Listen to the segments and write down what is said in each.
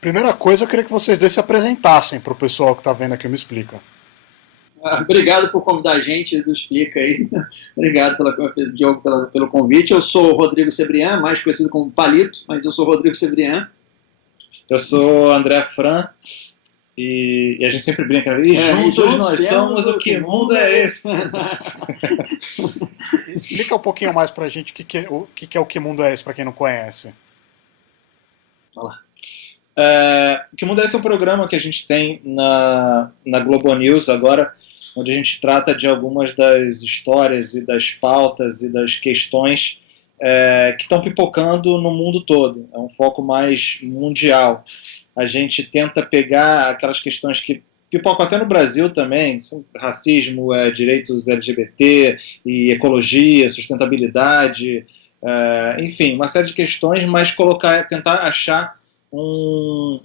Primeira coisa, eu queria que vocês dois se apresentassem para o pessoal que está vendo aqui o Me Explica. Obrigado por convidar a gente, do Explica aí. Obrigado, Diogo, pelo convite. Eu sou o Rodrigo Cebrián, mais conhecido como Palito, mas eu sou o Rodrigo Cebrián. Eu sou o André Fran e a gente sempre brinca. E juntos nós somos o Que Mundo é Esse? Explica um pouquinho mais para a gente o que é o Que Mundo é Esse, para quem não conhece. Olha lá. O Que Mundo é Esse é um programa que a gente tem na Globo News agora, onde a gente trata de algumas das histórias e das pautas e das questões que estão pipocando no mundo todo. É um foco mais mundial. A gente tenta pegar aquelas questões que pipocam até no Brasil também, racismo, direitos LGBT, e ecologia, sustentabilidade, enfim, uma série de questões, mas tentar achar um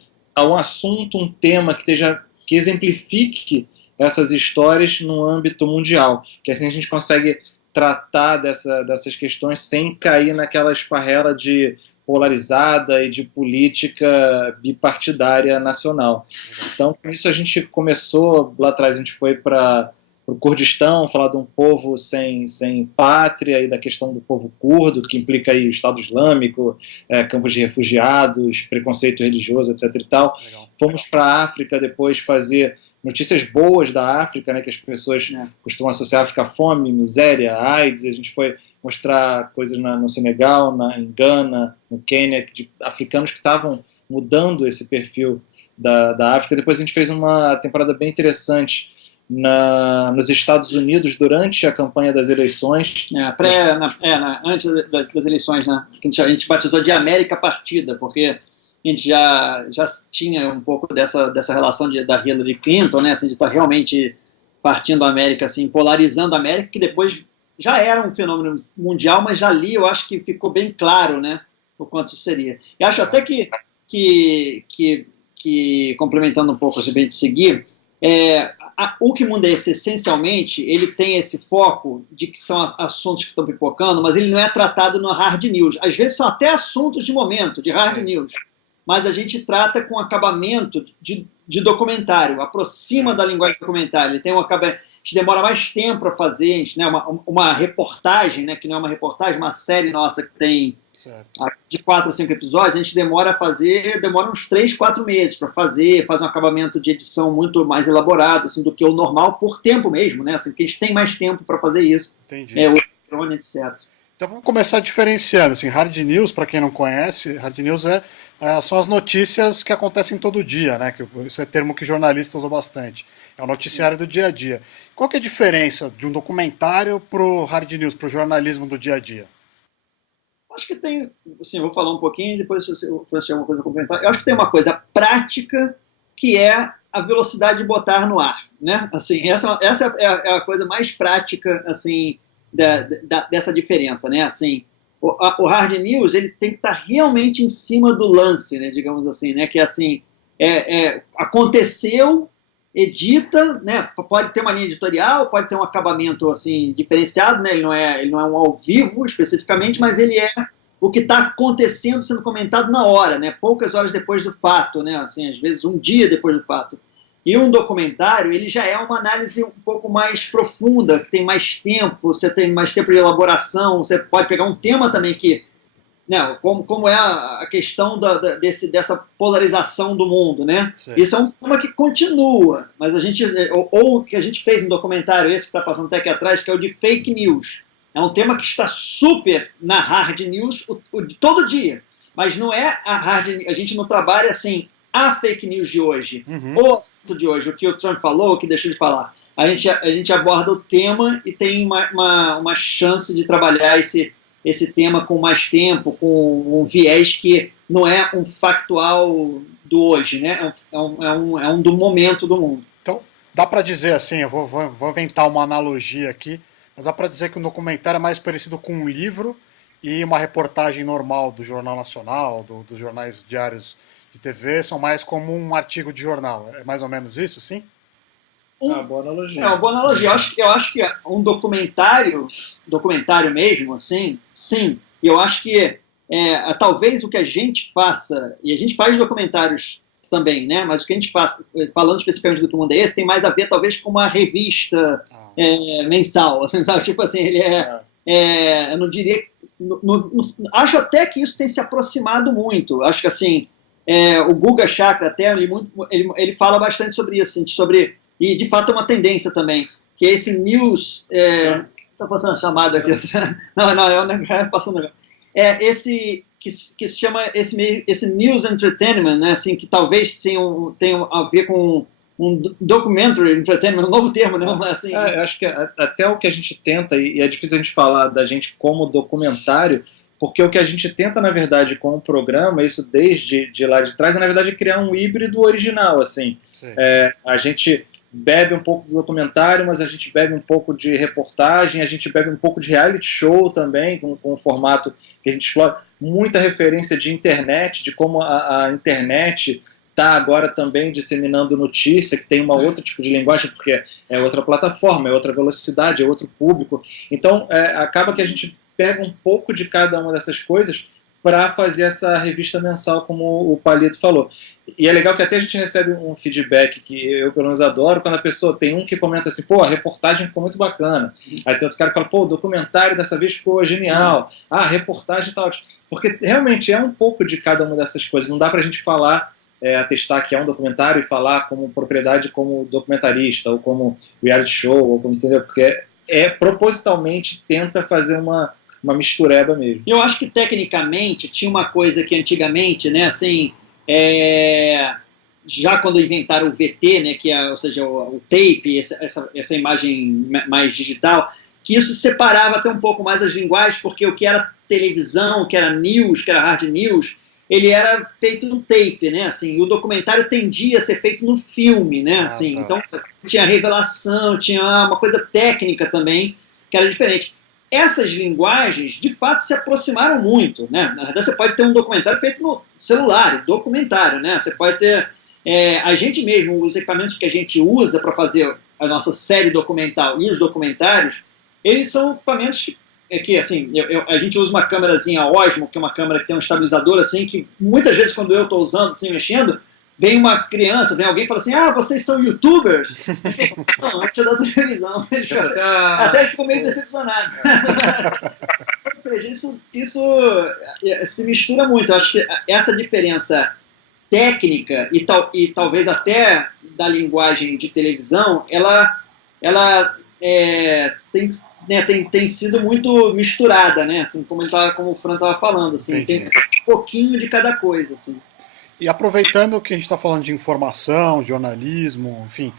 assunto, um tema que exemplifique essas histórias no âmbito mundial, que assim a gente consegue tratar dessas questões sem cair naquela esparrela de polarizada e de política bipartidária nacional. Então, com isso a gente começou, lá atrás a gente foi para o Kurdistão, falar de um povo sem pátria e da questão do povo curdo, que implica aí o Estado Islâmico, campos de refugiados, preconceito religioso, etc. e tal. Legal. Fomos para a África depois fazer notícias boas da África, né, que as pessoas costumam associar a África a fome, miséria, AIDS. A gente foi mostrar coisas no Senegal, em Gana, no Quênia, de africanos que estavam mudando esse perfil da África. Depois a gente fez uma temporada bem interessante nos Estados Unidos durante a campanha das eleições. Antes das eleições, né? Que a gente batizou de América Partida, porque a gente já tinha um pouco dessa relação da Hillary Clinton, né? Assim, de estar realmente partindo a América, assim, polarizando a América, que depois já era um fenômeno mundial, mas já ali eu acho que ficou bem claro, né? O quanto isso seria. E acho até que complementando um pouco, se bem de seguir, o Que Mundo é Esse, essencialmente, ele tem esse foco de que são assuntos que estão pipocando, mas ele não é tratado no hard news. Às vezes são até assuntos de momento, de hard news, mas a gente trata com acabamento de documentário, aproxima da linguagem documentário. Ele tem a gente demora mais tempo para fazer, né, uma reportagem, né, que não é uma reportagem, uma série nossa que tem de 4 a 5 episódios, a gente demora uns 3, 4 meses para fazer, faz um acabamento de edição muito mais elaborado, assim, do que o normal, por tempo mesmo, né, assim, porque a gente tem mais tempo para fazer isso. Entendi. Etc. Então vamos começar diferenciando, assim, hard news, para quem não conhece, hard news são as notícias que acontecem todo dia, né? Esse é termo que jornalista usa bastante. É o noticiário do dia a dia. Qual que é a diferença de um documentário pro hard news, pro jornalismo do dia a dia? Acho que tem, assim, eu vou falar um pouquinho, depois se você tiver alguma coisa a complementar. Eu acho que tem uma coisa prática que é a velocidade de botar no ar, né? Assim, essa é a coisa mais prática, assim, dessa diferença, né? Assim, o hard news, ele tem que estar realmente em cima do lance, né? Digamos assim, né? Que assim, aconteceu, edita, né? Pode ter uma linha editorial, pode ter um acabamento assim diferenciado, né? Ele não é um ao vivo especificamente, mas ele é o que está acontecendo, sendo comentado na hora, né? Poucas horas depois do fato, né? Assim, às vezes um dia depois do fato. E um documentário, ele já é uma análise um pouco mais profunda, que tem mais tempo, você tem mais tempo de elaboração, você pode pegar um tema também que, né, como é a questão dessa polarização do mundo, né? Sim. Isso é um tema que continua, mas ou o que a gente fez em documentário, esse que está passando até aqui atrás, que é o de fake news. É um tema que está super na hard news todo dia, mas não é a gente não trabalha assim, a fake news de hoje, o assunto de hoje, o que o Trump falou, o que deixou de falar. A gente aborda o tema e tem uma chance de trabalhar esse tema com mais tempo, com um viés que não é um factual do hoje, né? É um do momento do mundo. Então, dá para dizer assim, eu vou inventar uma analogia aqui, mas dá para dizer que um documentário é mais parecido com um livro e uma reportagem normal do Jornal Nacional, dos jornais diários de TV, são mais como um artigo de jornal. É mais ou menos isso, sim? Boa analogia. É uma boa analogia. Eu acho que um documentário mesmo, assim, sim. Eu acho que talvez o que a gente faça, e a gente faz documentários também, né? Mas o que a gente faz, falando especificamente do Que Mundo é Esse, tem mais a ver talvez com uma revista mensal, assim, sabe? Tipo assim, ele eu não diria, acho até que isso tem se aproximado muito. Acho que assim, o Guga Chakra até ele fala bastante sobre isso, assim, e de fato é uma tendência também, que é esse news. Está passando uma chamada aqui. Não, é um negócio passando. Esse que se chama esse news entertainment, né? Assim, que talvez tenha a ver com um documentary entertainment, um novo termo, né? Assim, eu acho que até o que a gente tenta, e é difícil a gente falar da gente como documentário, porque o que a gente tenta, na verdade, com o programa, isso desde lá de trás, é, na verdade, criar um híbrido original, assim. A gente bebe um pouco do documentário, mas a gente bebe um pouco de reportagem, a gente bebe um pouco de reality show também, com um formato que a gente explora muita referência de internet, de como a internet está agora também disseminando notícia, que tem uma outra tipo de linguagem, porque é outra plataforma, é outra velocidade, é outro público. Então, acaba que a gente pega um pouco de cada uma dessas coisas para fazer essa revista mensal, como o Palito falou. E é legal que até a gente recebe um feedback que eu, pelo menos, adoro, quando a pessoa tem um que comenta assim, pô, a reportagem ficou muito bacana. Aí tem outro cara que fala, pô, o documentário dessa vez ficou genial. A reportagem tá ótima. Porque realmente é um pouco de cada uma dessas coisas. Não dá pra gente falar, atestar que é um documentário e falar como propriedade como documentarista, ou como reality show, ou como, entendeu? Porque propositalmente tenta fazer uma mistureba mesmo. Eu acho que tecnicamente tinha uma coisa que antigamente, né, assim, já quando inventaram o VT, né, que ou seja, o tape, essa imagem mais digital, que isso separava até um pouco mais as linguagens, porque o que era televisão, o que era news, o que era hard news, ele era feito no tape, né, assim, o documentário tendia a ser feito no filme, né, assim, então tinha revelação, tinha uma coisa técnica também, que era diferente. Essas linguagens, de fato, se aproximaram muito, né? Na verdade, você pode ter um documentário feito no celular, documentário, né? Você pode ter... a gente mesmo, os equipamentos que a gente usa para fazer a nossa série documental e os documentários, eles são equipamentos que assim, a gente usa uma câmerazinha Osmo, que é uma câmera que tem um estabilizador, assim, que muitas vezes, quando eu estou usando, assim, mexendo, vem uma criança, vem alguém e fala assim, vocês são youtubers? Não, a gente é da televisão. Até ficou meio decepcionado. Ou seja, isso se mistura muito. Eu acho que essa diferença técnica e talvez até da linguagem de televisão, ela tem sido muito misturada, né? Assim, como o Fran estava falando, assim, tem um pouquinho de cada coisa, assim. E aproveitando que a gente está falando de informação, jornalismo, enfim,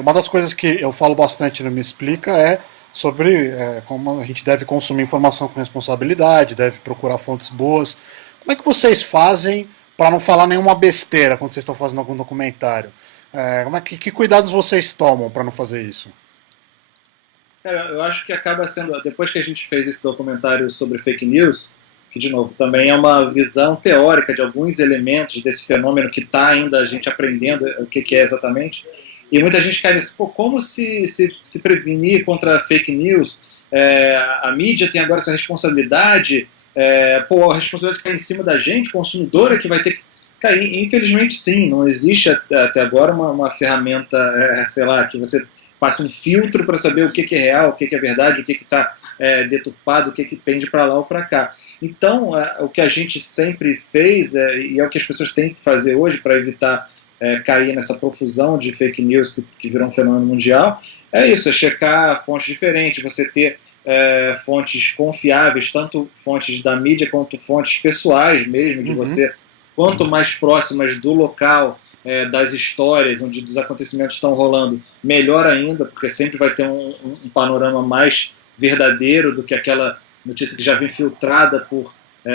uma das coisas que eu falo bastante no Me Explica é sobre como a gente deve consumir informação com responsabilidade, deve procurar fontes boas. Como é que vocês fazem para não falar nenhuma besteira quando vocês estão fazendo algum documentário? Que cuidados vocês tomam para não fazer isso? Cara, eu acho que acaba sendo, depois que a gente fez esse documentário sobre fake news, que, de novo, também é uma visão teórica de alguns elementos desse fenômeno que está ainda a gente aprendendo o que é exatamente, e muita gente cai nisso, como se prevenir contra fake news, a mídia tem agora essa responsabilidade, a responsabilidade cai em cima da gente, consumidora, que vai ter que cair. Infelizmente, sim, não existe até agora uma ferramenta, sei lá, que você passe um filtro para saber o que é real, o que é verdade, o que está deturpado, o que pende para lá ou para cá. Então, o que a gente sempre fez, e é o que as pessoas têm que fazer hoje para evitar cair nessa profusão de fake news que virou um fenômeno mundial, é isso, é checar fontes diferentes, você ter fontes confiáveis, tanto fontes da mídia quanto fontes pessoais mesmo, de você, quanto mais próximas do local, das histórias, onde os acontecimentos estão rolando, melhor ainda, porque sempre vai ter um panorama mais verdadeiro do que aquela notícia que já vem filtrada por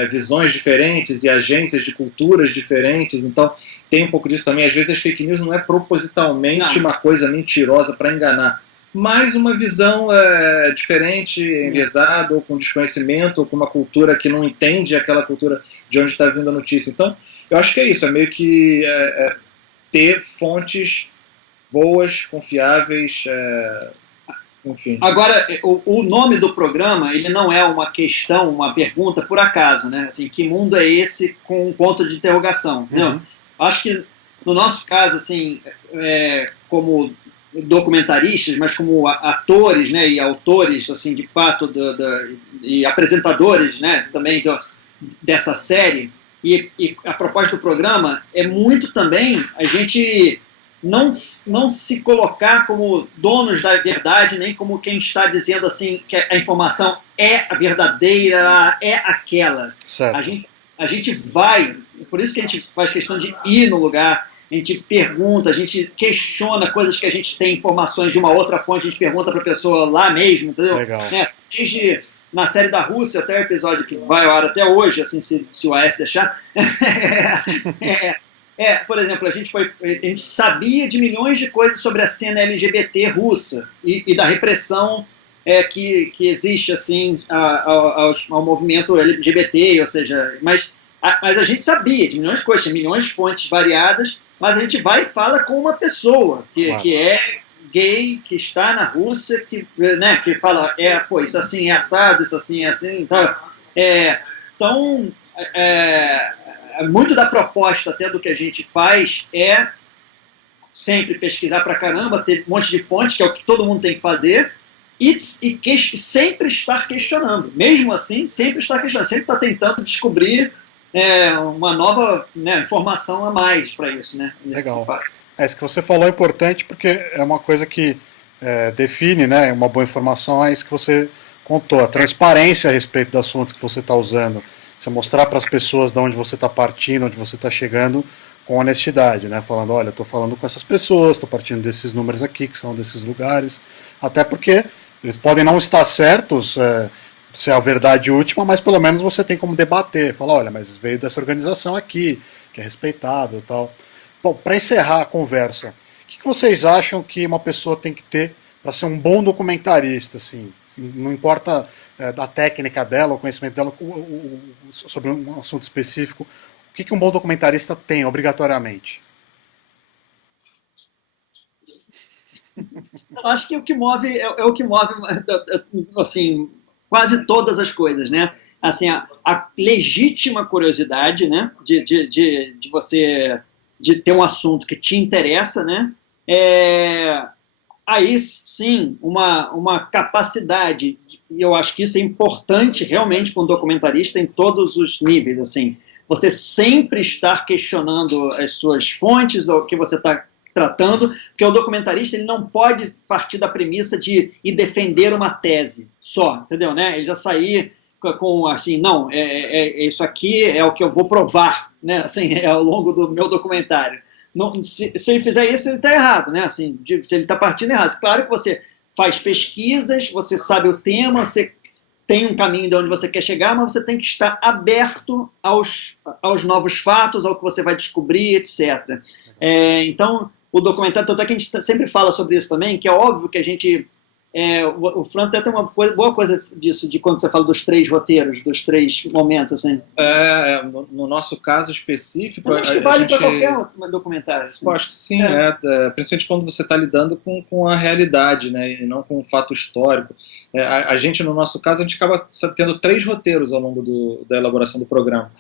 visões diferentes e agências de culturas diferentes. Então tem um pouco disso também. Às vezes as fake news não é propositalmente uma coisa mentirosa para enganar, mas uma visão diferente, enviesada, ou com desconhecimento, ou com uma cultura que não entende aquela cultura de onde está vindo a notícia. Então eu acho que é isso, é meio que ter fontes boas, confiáveis, enfim. Agora, o nome do programa, ele não é uma questão, uma pergunta por acaso, né? Assim, que mundo é esse com um ponto de interrogação? Não. Acho que no nosso caso, assim, como documentaristas, mas como atores, né, e autores, assim, de fato, e apresentadores, né, também dessa série, e a proposta do programa é muito também a gente não se colocar como donos da verdade, nem como quem está dizendo assim que a informação é a verdadeira, é aquela. Certo. A gente vai, por isso que a gente faz questão de ir no lugar, a gente pergunta, a gente questiona coisas que a gente tem informações de uma outra fonte, a gente pergunta para a pessoa lá mesmo, entendeu? Legal. Desde na série da Rússia, até o episódio que vai ao ar até hoje, assim, se o AS deixar, por exemplo, a gente sabia de milhões de coisas sobre a cena LGBT russa e da repressão que existe assim ao movimento LGBT, ou seja, mas a gente sabia de milhões de coisas, milhões de fontes variadas, mas a gente vai e fala com uma pessoa que é gay, que está na Rússia, que fala, isso assim é assado, isso assim é assim, então muito da proposta até do que a gente faz é sempre pesquisar pra caramba, ter um monte de fontes, que é o que todo mundo tem que fazer, e sempre estar questionando. Mesmo assim, sempre estar questionando, sempre estar tentando descobrir uma nova informação a mais para isso. Né? Legal. Isso que você falou é importante porque é uma coisa que define, né, uma boa informação, é isso que você contou, a transparência a respeito das fontes que você está usando. Você mostrar para as pessoas de onde você está partindo, onde você está chegando, com honestidade, né? Falando, olha, estou falando com essas pessoas, estou partindo desses números aqui, que são desses lugares. Até porque eles podem não estar certos, se é a verdade última, mas pelo menos você tem como debater. Falar, olha, mas veio dessa organização aqui, que é respeitável e tal. Bom, para encerrar a conversa, o que vocês acham que uma pessoa tem que ter para ser um bom documentarista, assim? Não importa da técnica dela, o conhecimento dela sobre um assunto específico, o que um bom documentarista tem, obrigatoriamente? Eu acho que o que move é o que move assim, quase todas as coisas, né? Assim, a legítima curiosidade, né? De você ter um assunto que te interessa, né? Aí sim, uma capacidade, e eu acho que isso é importante realmente para um documentarista em todos os níveis, assim, você sempre estar questionando as suas fontes, ou o que você está tratando, porque o documentarista ele não pode partir da premissa de ir defender uma tese só, entendeu, né? Ele já sair com assim, não, isso aqui é o que eu vou provar, né? Assim, ao longo do meu documentário. Não, se ele fizer isso, ele está errado, né? Assim, se ele está partindo errado. Claro que você faz pesquisas, você sabe o tema, você tem um caminho de onde você quer chegar, mas você tem que estar aberto aos novos fatos, ao que você vai descobrir, etc. Então, o documentário, tanto é que a gente sempre fala sobre isso também, que é óbvio que a gente... o Fran até tem uma boa coisa disso, de quando você fala dos 3 roteiros, dos 3 momentos, assim. No nosso caso específico... Eu acho que vale para qualquer documentário. Assim. Eu acho que sim, principalmente quando você está lidando com a realidade, né, e não com um fato histórico. A gente, no nosso caso, a gente acaba tendo 3 roteiros ao longo da elaboração do programa.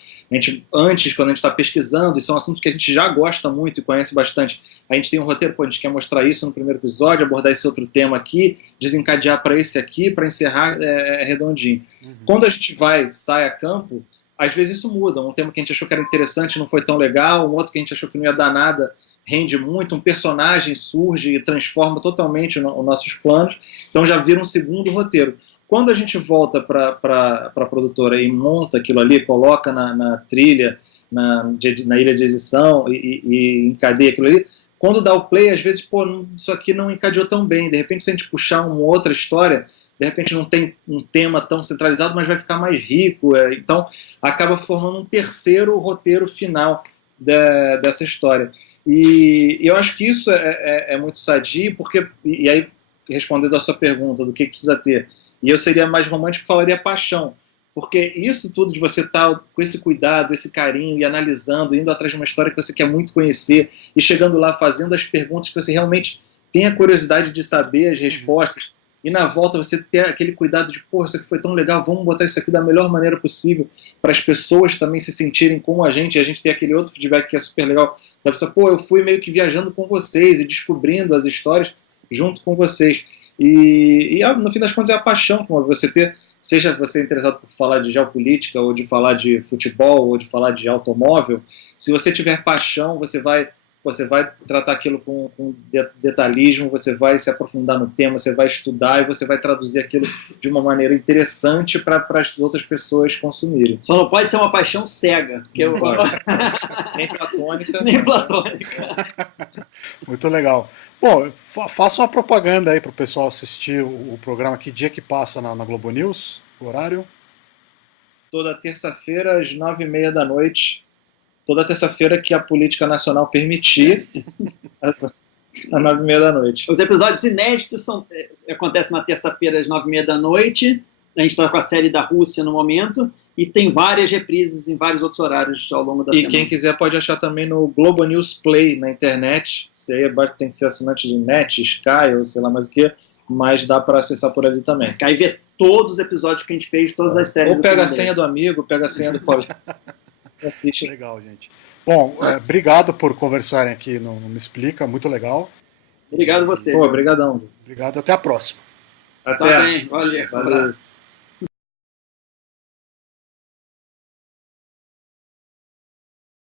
Antes, quando a gente está pesquisando, e são assuntos que a gente já gosta muito e conhece bastante, a gente tem um roteiro, a gente quer mostrar isso no primeiro episódio, abordar esse outro tema aqui, desencadear para esse aqui, para encerrar redondinho. Uhum. Quando a gente sai a campo, às vezes isso muda. Um tema que a gente achou que era interessante não foi tão legal, um outro que a gente achou que não ia dar nada rende muito, um personagem surge e transforma totalmente os nossos planos, então já vira um segundo roteiro. Quando a gente volta para a produtora e monta aquilo ali, coloca na trilha, na ilha de edição e encadeia aquilo ali, quando dá o play, às vezes, isso aqui não encadeou tão bem. De repente, se a gente puxar uma outra história, de repente não tem um tema tão centralizado, mas vai ficar mais rico. Então, acaba formando um terceiro roteiro final dessa história. E eu acho que isso é muito sadio, porque, e aí, respondendo a sua pergunta do que precisa ter, e eu seria mais romântico, falaria paixão. Porque isso tudo de você estar com esse cuidado, esse carinho, e analisando, indo atrás de uma história que você quer muito conhecer, e chegando lá fazendo as perguntas que você realmente tem a curiosidade de saber as respostas, e na volta você ter aquele cuidado de, pô, isso aqui foi tão legal, vamos botar isso aqui da melhor maneira possível para as pessoas também se sentirem como a gente, e a gente ter aquele outro feedback que é super legal, da pessoa, pô, eu fui meio que viajando com vocês e descobrindo as histórias junto com vocês. E no fim das contas é a paixão, como você ter, seja você interessado por falar de geopolítica, ou de falar de futebol, ou de falar de automóvel, se você tiver paixão, você vai tratar aquilo com detalhismo, você vai se aprofundar no tema, você vai estudar e você vai traduzir aquilo de uma maneira interessante para as outras pessoas consumirem. Só não pode ser uma paixão cega. Nem platônica. Nem platônica. Muito legal. Bom, faça uma propaganda aí para o pessoal assistir o programa. Que dia que passa na Globo News? O horário? Toda terça-feira, às 9h30 da noite. Toda terça-feira que a política nacional permitir, às 9h30 da noite. Os episódios inéditos acontecem na terça-feira, às 9h30 da noite. A gente está com a série da Rússia no momento. E tem várias reprises em vários outros horários ao longo da semana. E quem quiser pode achar também no Globo News Play, na internet. Você aí tem que ser assinante de NET, Sky ou sei lá mais o que, mas dá para acessar por ali também. Aí vê todos os episódios que a gente fez, todas as séries. Ou pega a senha do amigo, pega a senha do Paulinho. Assiste. Legal, gente. Bom, obrigado por conversarem aqui no Me Explica, muito legal. Obrigado a você. Pô, obrigadão. Obrigado, até a próxima. Até. Tá bem, valeu. Um abraço.